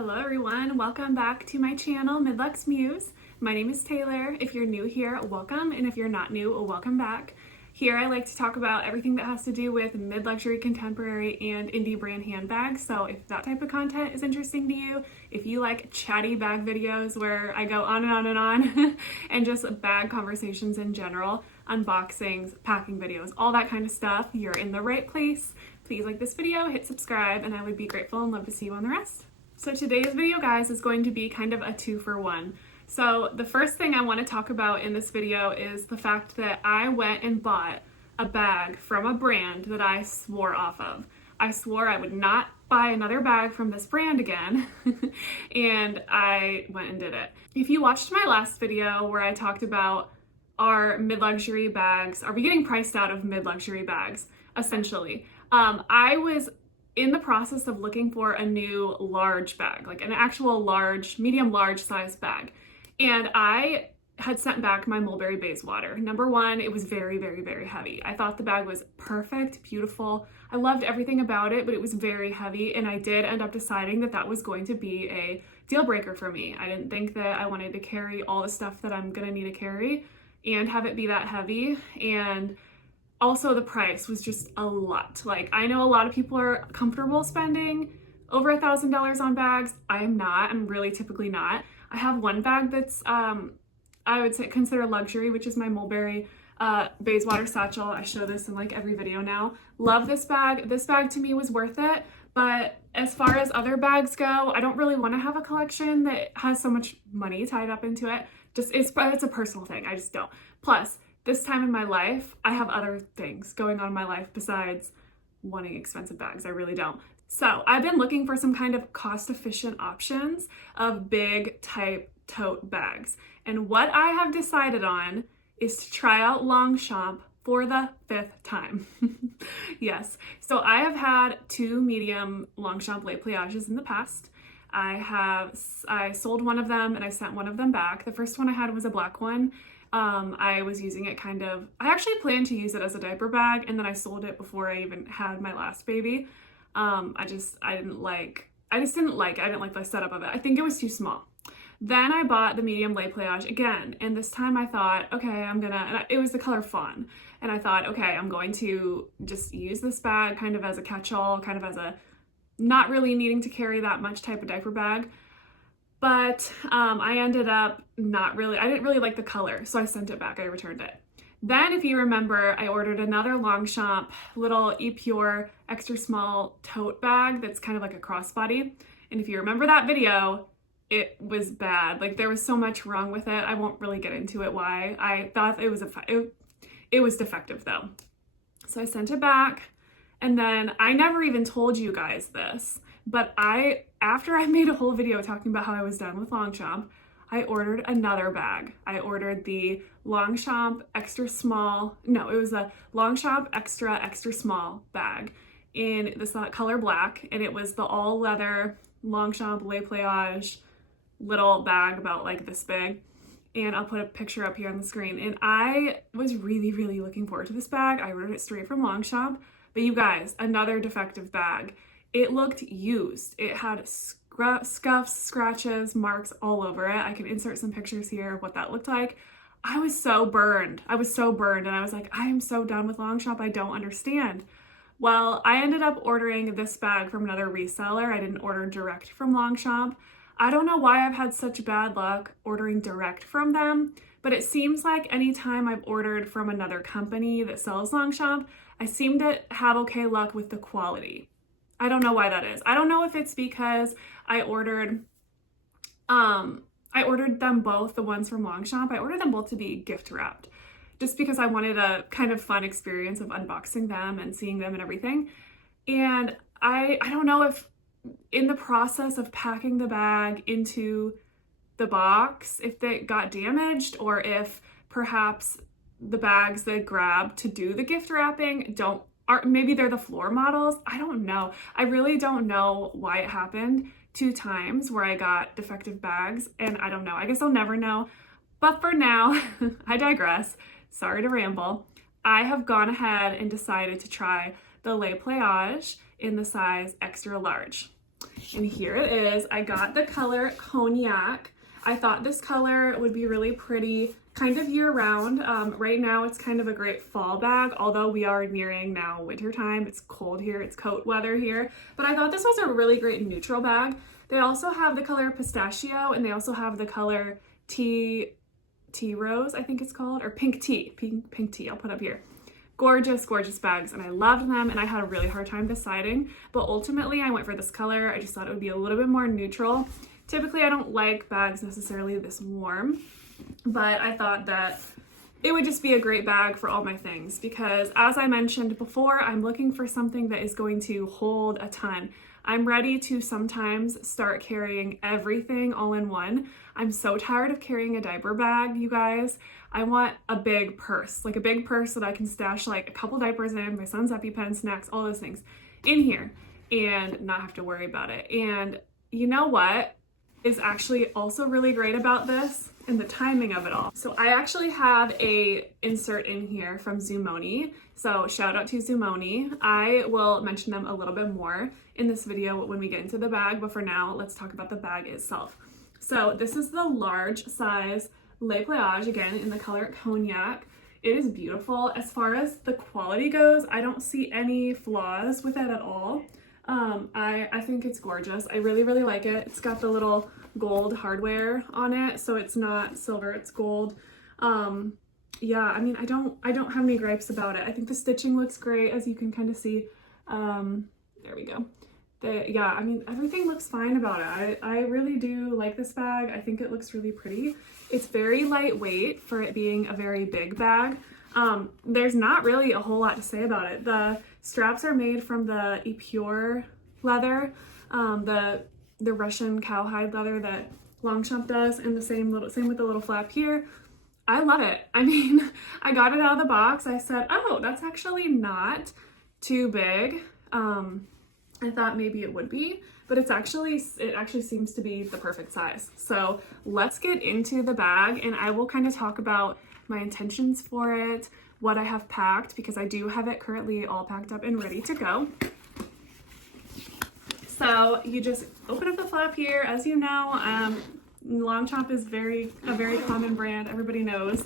Hello everyone, welcome back to my channel, Midluxe Muse. My name is Taylor. If you're new here, welcome, and if you're not new, welcome back. Here I like to talk about everything that has to do with mid-luxury, contemporary, and indie brand handbags. So if that type of content is interesting to you, if you like chatty bag videos where I go on and on and on, and just bag conversations in general, unboxings, packing videos, all that kind of stuff, you're in the right place. Please like this video, hit subscribe, and I would be grateful and love to see you on the rest. So today's video, guys, is going to be kind of a 2-for-1. So the first thing I want to talk about in this video is the fact that I went and bought a bag from a brand that I swore off of. I swore I would not buy another bag from this brand again, and I went and did it. If you watched my last video where I talked about our mid-luxury bags, are we getting priced out of mid-luxury bags, essentially. I was in the process of looking for a new large bag, like an actual large, medium large size bag. And I had sent back my mulberry Bayswater. Number one, it was very, very, very heavy. I thought the bag was perfect, beautiful. I loved everything about it, but it was very heavy. And I did end up deciding that that was going to be a deal breaker for me. I didn't think that I wanted to carry all the stuff that I'm gonna need to carry and have it be that heavy. And also, the price was just a lot. Like, I know a lot of people are comfortable spending over $1,000 on bags. I am not. I'm really typically not. I have one bag that's, I would say, consider luxury, which is my mulberry Bayswater satchel. I show this in like every video now. Love this bag. This bag to me was worth it. But as far as other bags go, I don't really want to have a collection that has so much money tied up into it. It's a personal thing. I just don't. Plus, this time in my life, I have other things going on in my life besides wanting expensive bags. I really don't. So I've been looking for some kind of cost-efficient options of big type tote bags. And what I have decided on is to try out Longchamp for the 5th time. Yes. So I have had 2 medium Longchamp Le Pliages in the past. I sold one of them and I sent one of them back. The first one I had was a black one. I was using it I actually planned to use it as a diaper bag, and then I sold it before I even had my last baby. I didn't like the setup of it. I think it was too small. Then I bought the medium Le Pliage again, and this time I thought, okay, it was the color fawn, and I thought, okay, I'm going to just use this bag kind of as a catch-all, kind of as a not really needing to carry that much type of diaper bag. But I ended up I didn't really like the color, so I sent it back. I returned it. Then, if you remember, I ordered another Longchamp little ePure extra small tote bag that's kind of like a crossbody. And if you remember that video, it was bad. Like, there was so much wrong with it. I won't really get into it why. I thought it was defective though. So I sent it back, and then I never even told you guys this, but after I made a whole video talking about how I was done with Longchamp, I ordered another bag. I ordered the Longchamp extra small, no, it was a Longchamp extra small bag in this color black, and it was the all leather Longchamp Le Pliage little bag about like this big. And I'll put a picture up here on the screen. And I was really, really looking forward to this bag. I ordered it straight from Longchamp, but you guys, another defective bag. It looked used. It had scuffs, scratches, marks all over it. I can insert some pictures here of what that looked like. I was so burned. And I was like, I am so done with Longchamp. I don't understand. Well, I ended up ordering this bag from another reseller. I didn't order direct from Longchamp. I don't know why I've had such bad luck ordering direct from them, but it seems like anytime I've ordered from another company that sells Longchamp, I seem to have okay luck with the quality. I don't know why that is. I don't know if it's because I ordered them both, the ones from Longchamp. I ordered them both to be gift wrapped just because I wanted a kind of fun experience of unboxing them and seeing them and everything. And I don't know if in the process of packing the bag into the box, if they got damaged, or if perhaps the bags they grabbed to do the gift wrapping maybe they're the floor models. I don't know. I really don't know why it happened 2 times where I got defective bags, and I don't know. I guess I'll never know. But for now, I digress. Sorry to ramble. I have gone ahead and decided to try the Le Pliage in the size extra large. And here it is. I got the color Cognac. I thought this color would be really pretty kind of year round. Right now it's kind of a great fall bag, although we are nearing now winter time. It's cold here, it's coat weather here, but I thought this was a really great neutral bag. They also have the color Pistachio, and they also have the color Tea Rose, I think it's called, or Pink Tea, pink tea, I'll put up here. Gorgeous, gorgeous bags, and I loved them, and I had a really hard time deciding, but ultimately I went for this color. I just thought it would be a little bit more neutral. Typically I don't like bags necessarily this warm, but I thought that it would just be a great bag for all my things because, as I mentioned before, I'm looking for something that is going to hold a ton. I'm ready to sometimes start carrying everything all in one. I'm so tired of carrying a diaper bag, you guys. I want a big purse, like a big purse that I can stash like a couple diapers in, my son's EpiPen, snacks, all those things in here and not have to worry about it. And you know what is actually also really great about this? And the timing of it all. So I actually have a insert in here from Zoomoni. So shout out to Zoomoni. I will mention them a little bit more in this video when we get into the bag, but for now, let's talk about the bag itself. So this is the large size Le Pliage, again, in the color Cognac. It is beautiful. As far as the quality goes, I don't see any flaws with it at all. I think it's gorgeous. I really, really like it. It's got the little gold hardware on it, so it's not silver, it's gold. Yeah, I mean, I don't have any gripes about it. I think the stitching looks great, as you can kind of see. There we go. Yeah, I mean, everything looks fine about it. I really do like this bag. I think it looks really pretty. It's very lightweight for it being a very big bag. There's not really a whole lot to say about it. The straps are made from the Epure leather, the Russian cowhide leather that Longchamp does, and the same with the little flap here. I love it. I mean, I got it out of the box. I said, oh, that's actually not too big. I thought maybe it would be, but it actually seems to be the perfect size. So let's get into the bag, and I will kind of talk about my intentions for it, what I have packed, because I do have it currently all packed up and ready to go. So you just open up the flap here. As you know, Longchamp is a very common brand, everybody knows.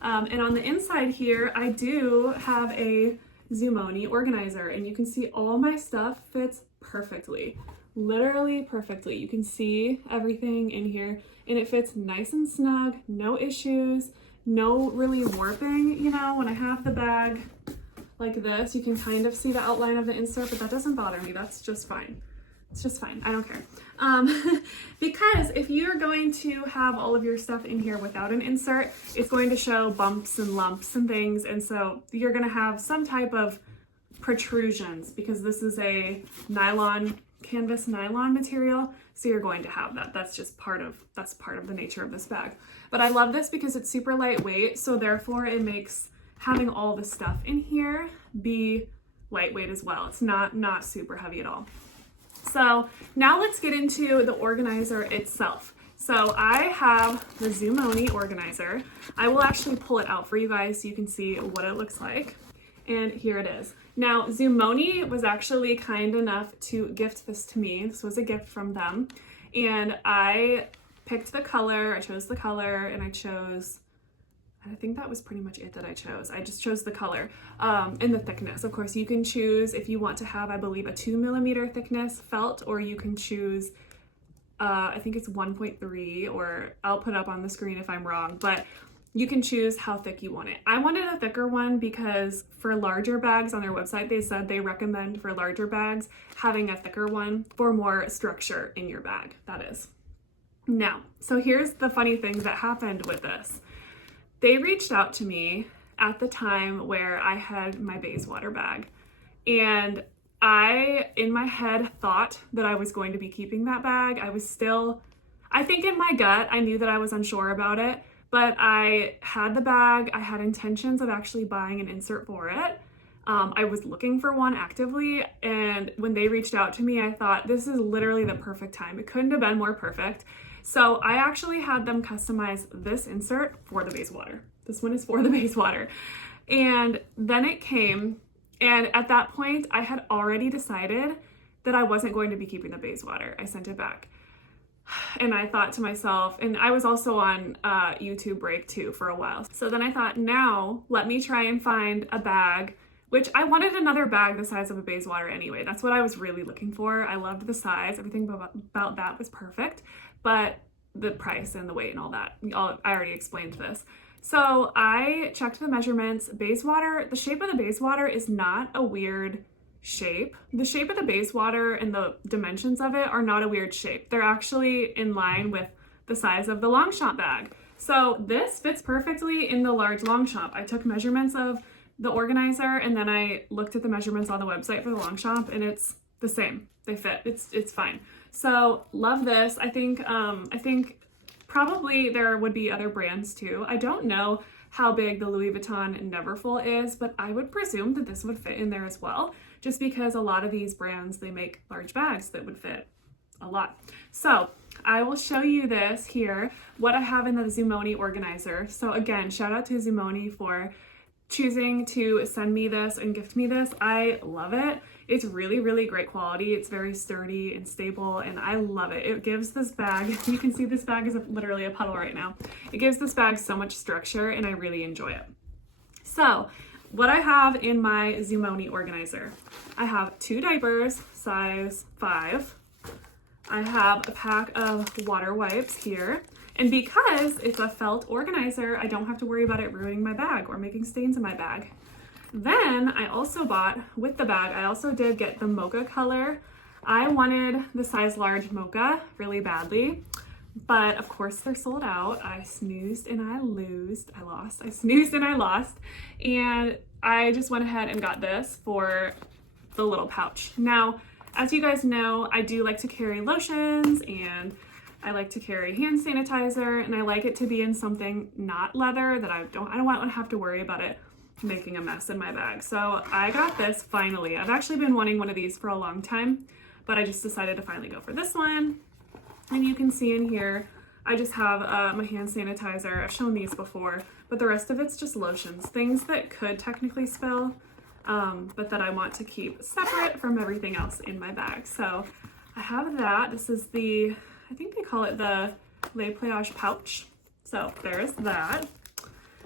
And on the inside here, I do have a Zoomoni Organizer, and you can see all my stuff fits perfectly, literally perfectly. You can see everything in here, and it fits nice and snug, no issues, no really warping. You know, when I have the bag like this, you can kind of see the outline of the insert, but that doesn't bother me. That's just fine. It's just fine. I don't care. Because if you're going to have all of your stuff in here without an insert, it's going to show bumps and lumps and things. And so you're going to have some type of protrusions because this is a canvas nylon material. So you're going to have that. That's part of the nature of this bag. But I love this because it's super lightweight. So therefore it makes having all the stuff in here be lightweight as well. It's not super heavy at all. So now let's get into the organizer itself. So I have the Zoomoni Organizer. I will actually pull it out for you guys so you can see what it looks like. And here it is. Now, Zoomoni was actually kind enough to gift this to me. This was a gift from them. And I picked the color, I chose the color, and I think that was pretty much it that I chose. I just chose the color and the thickness. Of course, you can choose if you want to have, I believe, a 2mm thickness felt, or you can choose, I think it's 1.3, or I'll put up on the screen if I'm wrong, but you can choose how thick you want it. I wanted a thicker one because for larger bags on their website, they said they recommend for larger bags having a thicker one for more structure in your bag, that is. Now, so here's the funny thing that happened with this. They reached out to me at the time where I had my Bayswater bag, and I, in my head, thought that I was going to be keeping that bag. I think in my gut, I knew that I was unsure about it, but I had the bag. I had intentions of actually buying an insert for it. I was looking for one actively, and when they reached out to me, I thought this is literally the perfect time. It couldn't have been more perfect. So I actually had them customize this insert for the Bayswater. This one is for the Bayswater. And then it came, and at that point I had already decided that I wasn't going to be keeping the Bayswater. I sent it back. And I thought to myself, and I was also on YouTube break too for a while. So then I thought, now let me try and find a bag, which I wanted another bag the size of a Bayswater anyway. That's what I was really looking for. I loved the size. Everything about that was perfect. But the price and the weight and all that, I already explained this. So I checked the measurements. Bayswater, the shape of the Bayswater is not a weird shape. The shape of the Bayswater and the dimensions of it are not a weird shape. They're actually in line with the size of the Longchamp bag. So this fits perfectly in the large Longchamp. I took measurements of the organizer and then I looked at the measurements on the website for the Longchamp and it's the same. They fit. It's fine. So love this. I think probably there would be other brands too. I don't know how big the Louis Vuitton Neverfull is, but I would presume that this would fit in there as well, just because a lot of these brands, they make large bags that would fit a lot. So I will show you this here, what I have in the Zoomoni Organizer. So again, shout out to Zoomoni for choosing to send me this and gift me this. I love it. It's really, really great quality. It's very sturdy and stable, and I love it. It gives this bag, you can see this bag is literally a puddle right now. It gives this bag so much structure, and I really enjoy it. So what I have in my Zoomoni Organizer, I have 2 diapers, size 5. I have a pack of water wipes here. And because it's a felt organizer, I don't have to worry about it ruining my bag or making stains in my bag. Then I also bought, with the bag, I also did get the mocha color. I wanted the size large mocha really badly, but of course they're sold out. I snoozed and I lost. I snoozed and I lost. And I just went ahead and got this for the little pouch. Now, as you guys know, I do like to carry lotions and I like to carry hand sanitizer, and I like it to be in something not leather that I don't want to have to worry about it making a mess in my bag. So I got this finally. I've actually been wanting one of these for a long time, but I just decided to finally go for this one. And you can see in here, I just have my hand sanitizer. I've shown these before, but the rest of it's just lotions, things that could technically spill, but that I want to keep separate from everything else in my bag. So I have that. This is the, I think they call it the Le Pliage pouch. So there's that.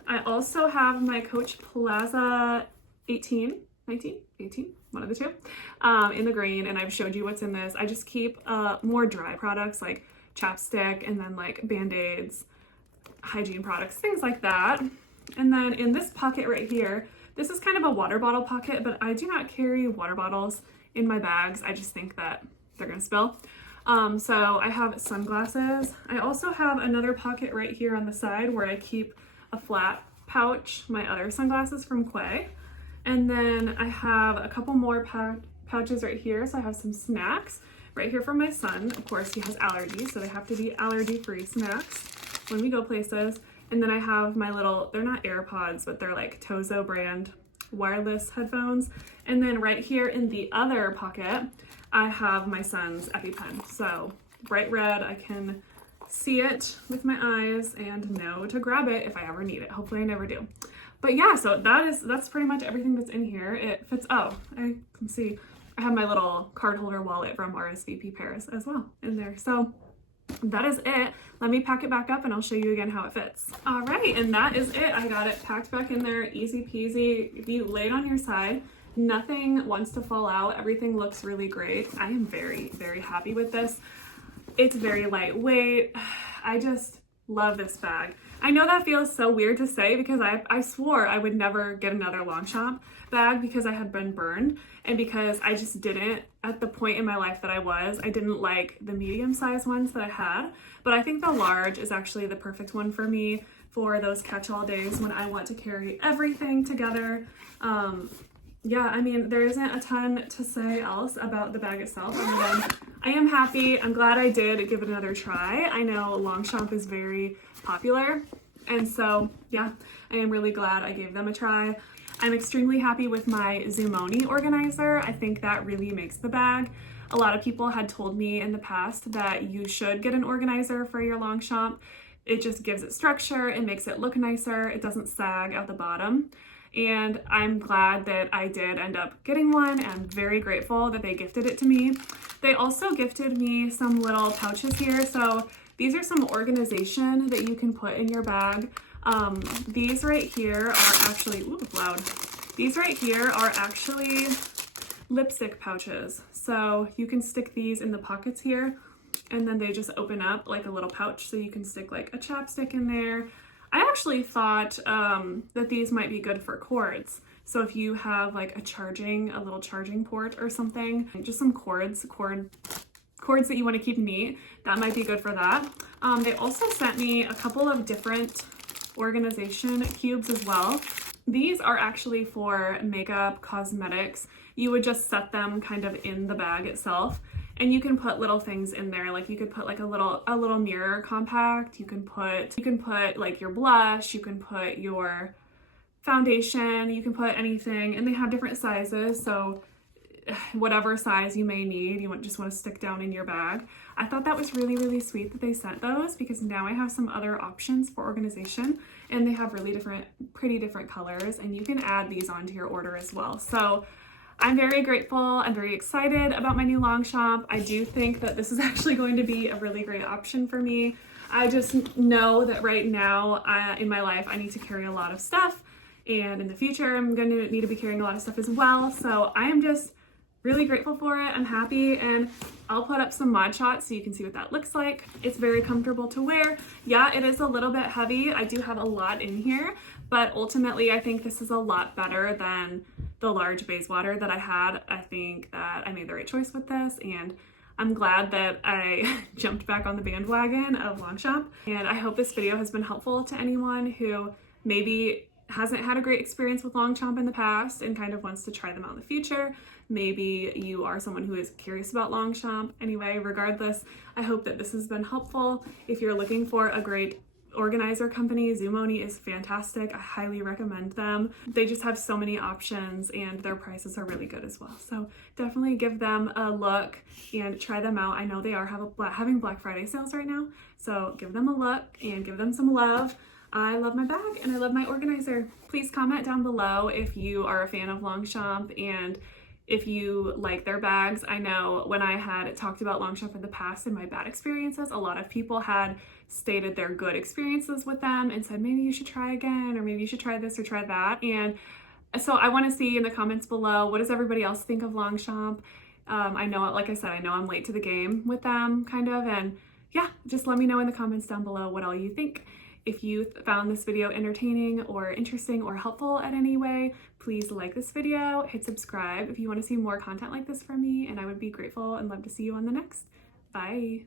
I also have my Coach Plaza 18, 19, 18, one of the two, in the green, and I've showed you what's in this. I just keep more dry products like chapstick and then like Band-Aids, hygiene products, things like that. And then in this pocket right here, this is kind of a water bottle pocket, but I do not carry water bottles in my bags. I just think that they're gonna spill. So I have sunglasses. I also have another pocket right here on the side where I keep a flat pouch, my other sunglasses from Quay. And then I have a couple more pouches right here. So I have some snacks right here for my son. Of course, he has allergies, so they have to be allergy-free snacks when we go places. And then I have my little, they're not AirPods, but they're like Tozo brand wireless headphones. And then right here in the other pocket, I have my son's EpiPen. So bright red, I can see it with my eyes and know to grab it if I ever need it. Hopefully I never do. But yeah, so that's pretty much everything that's in here. It fits, oh, I can see I have my little card holder wallet from RSVP Paris as well in there. So that is it. Let me pack it back up and I'll show you again how it fits. All right, and that is it. I got it packed back in there, easy peasy. If you lay it on your side, nothing wants to fall out. Everything looks really great. I am very, very happy with this. It's very lightweight. I just love this bag. I know that feels so weird to say because I swore I would never get another Longchamp bag because I had been burned and because I just didn't, at the point in my life that I didn't like the medium-sized ones that I had, but I think the large is actually the perfect one for me for those catch-all days when I want to carry everything together. Yeah, I mean, there isn't a ton to say else about the bag itself other than I am happy. I'm glad I did give it another try. I know Longchamp is very popular, and so yeah, I am really glad I gave them a try. I'm extremely happy with my Zoomoni Organizer. I think that really makes the bag. A lot of people had told me in the past that you should get an organizer for your Longchamp. It just gives it structure, it makes it look nicer, it doesn't sag at the bottom. and I'm glad that I did end up getting one, and I'm very grateful that they gifted it to me. They also gifted me some little pouches here. So these are some organization that you can put in your bag. These right here are actually, ooh, loud. These right here are actually lipstick pouches. So you can stick these in the pockets here, and then they just open up like a little pouch, so you can stick like a chapstick in there. I actually thought that these might be good for cords. So if you have like a little charging port or something, just some cords that you want to keep neat, that might be good for that. They also sent me a couple of different organization cubes as well. These are actually for makeup, cosmetics. You would just set them kind of in the bag itself, and you can put little things in there. Like you could put like a little mirror compact. You can put like your blush, you can put your foundation, you can put anything, and they have different sizes. So whatever size you may need, you just want to stick down in your bag. I thought that was really, really sweet that they sent those, because now I have some other options for organization, and they have really pretty different colors, and you can add these onto your order as well. So I'm very grateful. I'm very excited about my new Longchamp. I do think that this is actually going to be a really great option for me. I just know that right now in my life, I need to carry a lot of stuff, and in the future, I'm going to need to be carrying a lot of stuff as well. So I am just really grateful for it. I'm happy, and I'll put up some mod shots so you can see what that looks like. It's very comfortable to wear. Yeah, it is a little bit heavy. I do have a lot in here, but ultimately I think this is a lot better than the large Bayswater that I had. I think that I made the right choice with this, and I'm glad that I jumped back on the bandwagon of Longchamp. And I hope this video has been helpful to anyone who maybe hasn't had a great experience with Longchamp in the past and kind of wants to try them out in the future. Maybe you are someone who is curious about Longchamp. Anyway, regardless, I hope that this has been helpful. If you're looking for a great organizer company, Zoomoni is fantastic. I highly recommend them. They just have so many options, and their prices are really good as well. So definitely give them a look and try them out. I know they are having Black Friday sales right now, so give them a look and give them some love. I love my bag and I love my organizer. Please comment down below if you are a fan of Longchamp and if you like their bags. I know when I had talked about Longchamp in the past and my bad experiences, a lot of people had stated their good experiences with them and said, maybe you should try again, or maybe you should try this or try that. And so I want to see in the comments below, what does everybody else think of Longchamp? I know, like I said, I know I'm late to the game with them, kind of, and yeah, just let me know in the comments down below what all you think. If you found this video entertaining or interesting or helpful in any way, please like this video, hit subscribe if you want to see more content like this from me, and I would be grateful and love to see you on the next. Bye.